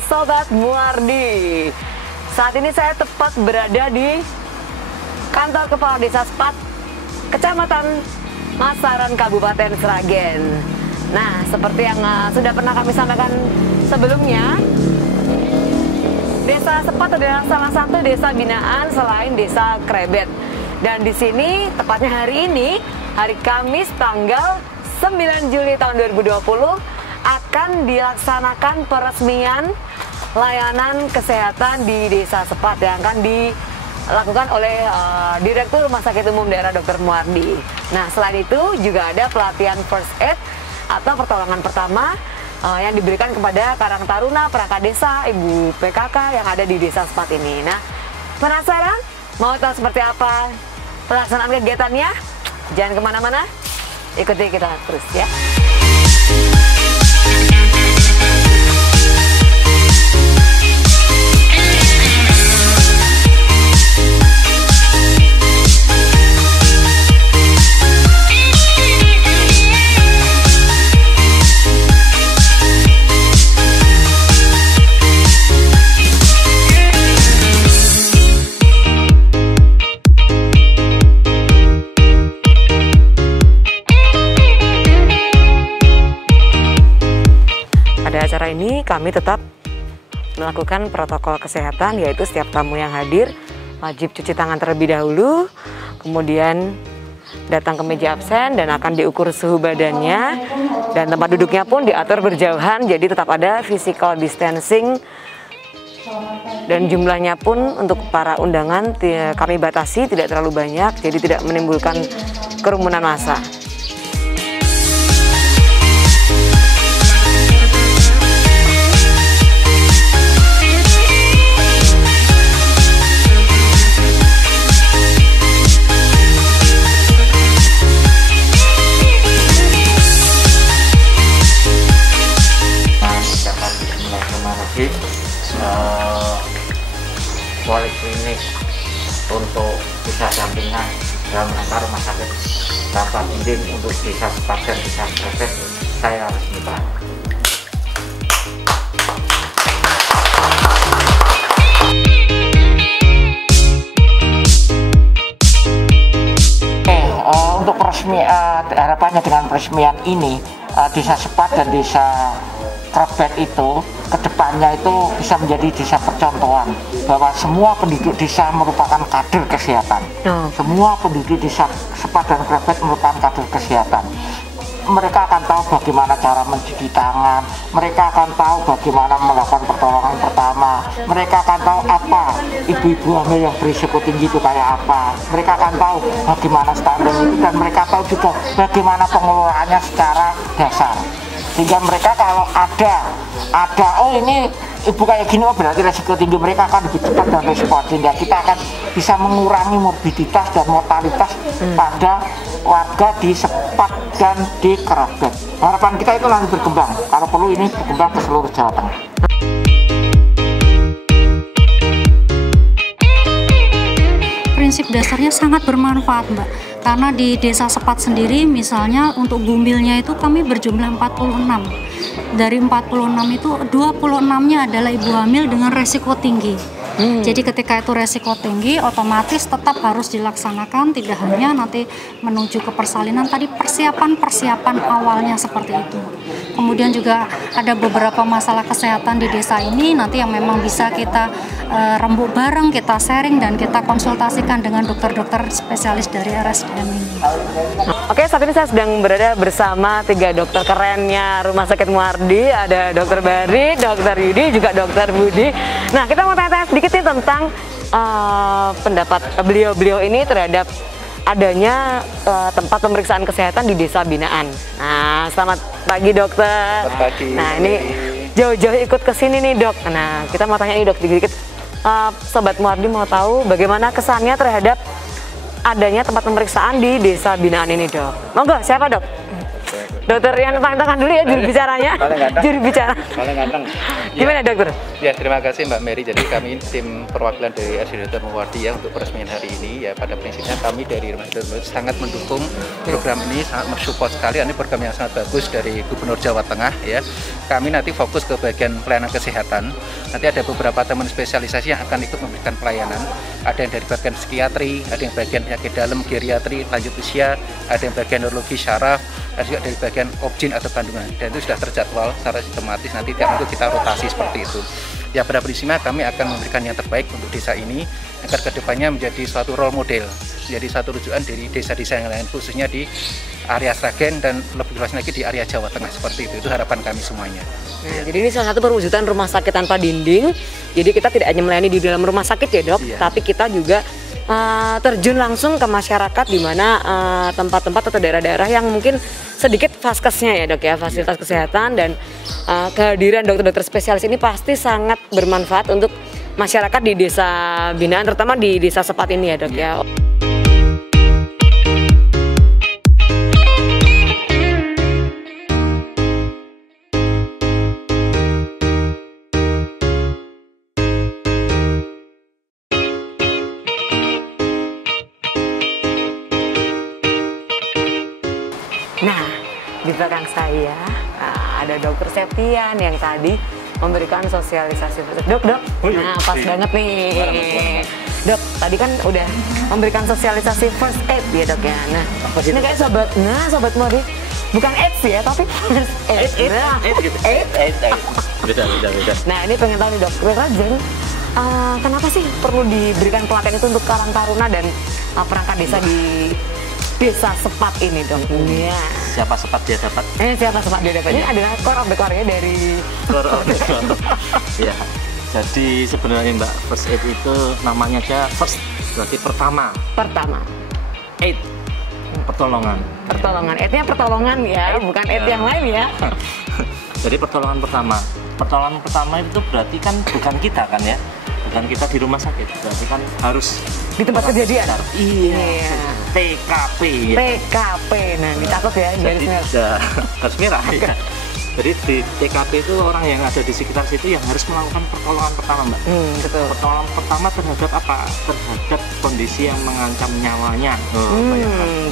pagi Sobat Muardi. Saat ini saya tepat berada di kantor Kepala Desa Sepat, Kecamatan Masaran, Kabupaten Sragen. Nah, seperti yang sudah pernah kami sampaikan sebelumnya, Desa Sepat adalah salah satu desa binaan selain Desa Krebet. Dan di sini, tepatnya hari ini, hari Kamis tanggal 9 Juli tahun 2020, akan dilaksanakan peresmian layanan kesehatan di Desa Sepat yang akan dilakukan oleh Direktur Rumah Sakit Umum Daerah Dr. Muardi. Nah, selain itu juga ada pelatihan first aid atau pertolongan pertama yang diberikan kepada Karang Taruna perangkat desa Ibu PKK yang ada di Desa Sepat ini. Nah, penasaran? Mau tahu seperti apa pelaksanaan kegiatannya? Jangan kemana-mana, ikuti kita terus ya. Pada acara ini kami tetap melakukan protokol kesehatan, yaitu setiap tamu yang hadir wajib cuci tangan terlebih dahulu, kemudian datang ke meja absen dan akan diukur suhu badannya, dan tempat duduknya pun diatur berjauhan, jadi tetap ada physical distancing, dan jumlahnya pun untuk para undangan kami batasi tidak terlalu banyak, jadi tidak menimbulkan kerumunan massa. Poliklinik untuk desa sampingan dalam rangka rumah sakit tanpa izin untuk Desa Sepat dan Desa Krebet saya resmikan. Untuk harapannya dengan peresmian ini, Desa Sepat dan Desa Krebet itu kedepannya itu bisa menjadi desa percontohan bahwa semua penduduk desa merupakan kader kesehatan. Semua penduduk desa Sepat dan Krebet merupakan kader kesehatan. Mereka akan tahu bagaimana cara mencuci tangan, mereka akan tahu bagaimana melakukan pertolongan pertama, mereka akan tahu apa ibu-ibu hamil yang berisiko tinggi itu kayak apa, mereka akan tahu bagaimana standar itu, dan mereka tahu juga bagaimana pengelolaannya secara dasar. Sehingga mereka kalau ada oh ini ibu kayak gini, oh berarti resiko tinggi, mereka akan lebih cepat dan respon, sehingga kita akan bisa mengurangi morbiditas dan mortalitas pada warga di Sepat dan di Krebet. Harapan kita itu nanti berkembang, kalau perlu ini berkembang ke seluruh Jawa Tengah. Prinsip dasarnya sangat bermanfaat, Mbak. Karena di Desa Sepat sendiri misalnya untuk bumilnya itu kami berjumlah 46. Dari 46 itu 26-nya adalah ibu hamil dengan resiko tinggi. Jadi ketika itu resiko tinggi, otomatis tetap harus dilaksanakan, tidak hanya nanti menuju ke persalinan, tadi persiapan awalnya seperti itu. Kemudian juga ada beberapa masalah kesehatan di desa ini nanti yang memang bisa kita rembuk bareng, kita sharing, dan kita konsultasikan dengan dokter-dokter spesialis dari RSDM ini. Oke, saat ini saya sedang berada bersama 3 dokter kerennya Rumah Sakit Muardi. Ada Dokter Bari, Dokter Yudi, juga Dokter Budi. Nah, kita mau tanya-tanya sedikit nih tentang pendapat beliau-beliau ini terhadap adanya tempat pemeriksaan kesehatan di desa binaan. Nah, selamat pagi dokter. Selamat pagi. Nah, ini jauh-jauh ikut ke sini nih dok. Nah, kita mau tanya nih dok, dikit-dikit Sobat Muardi mau tahu bagaimana kesannya terhadap adanya tempat pemeriksaan di desa binaan ini dok. Monggo, siapa dok? Dokter yang paling tengah dulu ya, juru bicaranya. Juru bicara. Paling ganteng. Gimana dokter? Ya, terima kasih Mbak Mary. Jadi kami tim perwakilan dari RSUD Dr. Muwardi ya untuk peresmian hari ini. Ya pada prinsipnya kami dari Rumah Sakit Dr. sangat mendukung program ini, sangat mensupport sekali. Ini program yang sangat bagus dari Gubernur Jawa Tengah ya. Kami nanti fokus ke bagian pelayanan kesehatan. Nanti ada beberapa teman spesialisasi yang akan ikut memberikan pelayanan. Ada yang dari bagian psikiatri, ada yang bagian penyakit dalam, geriatri, lanjut usia, ada yang bagian neurologi syaraf, ada juga dari bagian objin atau kandungan. Dan itu sudah terjadwal secara sistematis, nanti tiap minggu kita rotasi seperti itu. Ya pada prinsipnya kami akan memberikan yang terbaik untuk desa ini agar kedepannya menjadi suatu role model, menjadi satu rujukan dari desa-desa yang lain, khususnya di area Sragen dan lebih luas lagi di area Jawa Tengah seperti itu. Itu harapan kami semuanya. Nah, jadi ini salah satu perwujudan rumah sakit tanpa dinding. Jadi kita tidak hanya melayani di dalam rumah sakit ya dok, tapi kita juga terjun langsung ke masyarakat di mana tempat-tempat atau daerah-daerah yang mungkin sedikit vaskesnya ya dok ya, fasilitas kesehatan, dan kehadiran dokter-dokter spesialis ini pasti sangat bermanfaat untuk masyarakat di desa binaan, terutama di desa Sepat ini ya dok ya. Nah, di belakang saya ada dokter Septian yang tadi memberikan sosialisasi. Dok, nah pas banget nih. Dok, tadi kan udah memberikan sosialisasi first aid ya dok ya. Nah, ini kayak sobat Muwardi, bukan AIDS ya, tapi first aid. Beda. Nah, ini pengen tahu nih dok, Rajen, kenapa sih perlu diberikan pelatihan itu untuk Karang Taruna dan perangkat desa di Desa Sepat ini dong? Iya. Siapa Sepat dia dapat? Siapa Sepat dia dapat? Ini adalah core of the core-nya dari Ya. Jadi sebenarnya Mbak, first aid itu namanya aja first, berarti pertama. Aid, pertolongan. Aid-nya pertolongan ya, bukan aid yang lain ya. Jadi pertolongan pertama. Pertolongan pertama itu berarti kan bukan kita kan ya, bukan kita di rumah sakit, berarti kan harus di tempat kejadian. Iya. TKP. Nah dicatat ya, garis merah. Garis merah. Ya. Jadi di TKP itu orang yang ada di sekitar situ yang harus melakukan pertolongan pertama, Mbak. Betul. Pertolongan pertama terhadap apa? Terhadap kondisi yang mengancam nyawanya.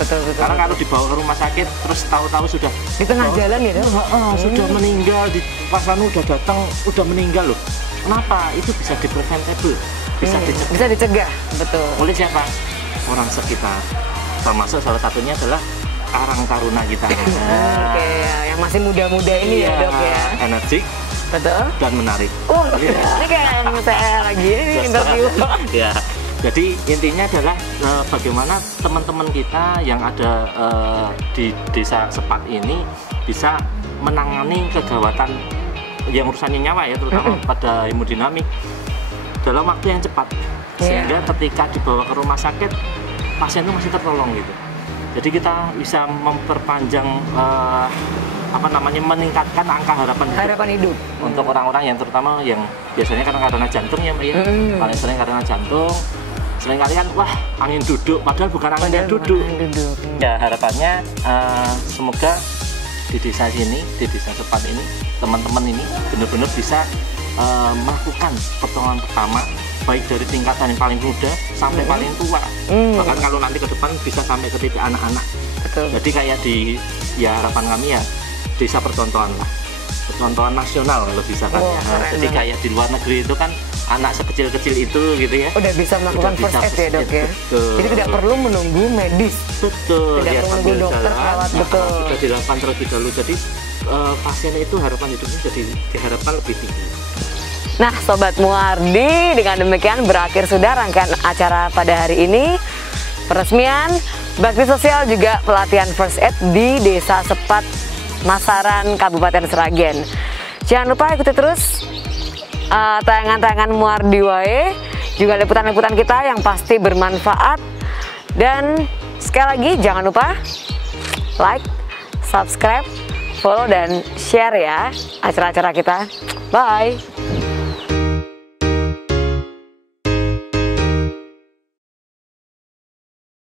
Betul. Karena kalau dibawa ke rumah sakit terus tahu-tahu sudah di tengah jalan ya, sudah meninggal, di pasangan udah datang, udah meninggal loh. Kenapa? Itu bisa di-preventable, bisa dicegah. Betul. Oleh siapa? Orang sekitar. Termasuk salah satunya adalah Karang Taruna kita. Oke, yang masih muda-muda ini ya dok ya. Energik, betul, dan menarik. Ini kayak yang saya lagi interview. Ya. Jadi intinya adalah bagaimana teman-teman kita yang ada di Desa Sepat ini bisa menangani kegawatan yang urusannya nyawa ya, terutama pada hemodinamik dalam waktu yang cepat, sehingga ketika dibawa ke rumah sakit pasien itu masih tertolong gitu. Jadi kita bisa memperpanjang meningkatkan angka harapan hidup untuk orang-orang yang terutama yang biasanya karena jantung ya Mbak ya. Paling sering karena jantung. Seringkali kan wah angin duduk, padahal bukan angin duduk. Ya harapannya semoga di desa sini, di Desa Sepat ini, teman-teman ini benar-benar bisa melakukan pertolongan pertama, baik dari tingkatan yang paling muda sampai paling tua. Bahkan kalau nanti ke depan bisa sampai ke titik anak-anak. Jadi kayak harapan kami ya desa percontohan lah, percontohan nasional kalau bisa kan. Jadi kayak di luar negeri itu kan anak sekecil-kecil itu gitu ya udah bisa melakukan first aid ya dok ya. Jadi tidak perlu menunggu medis. Betul. Tidak perlu menunggu dokter perawat. Betul. Sudah dilakukan terlebih dahulu. Jadi pasien itu harapan hidupnya jadi diharapkan lebih tinggi. Nah Sobat Muwardi, dengan demikian berakhir sudah rangkaian acara pada hari ini. Peresmian bakti sosial juga pelatihan first aid di Desa Sepat, Masaran, Kabupaten Sragen. Jangan lupa ikuti terus tayangan-tayangan Muwardi Wae, juga liputan-liputan kita yang pasti bermanfaat. Dan sekali lagi jangan lupa like, subscribe, follow, dan share ya acara-acara kita. Bye!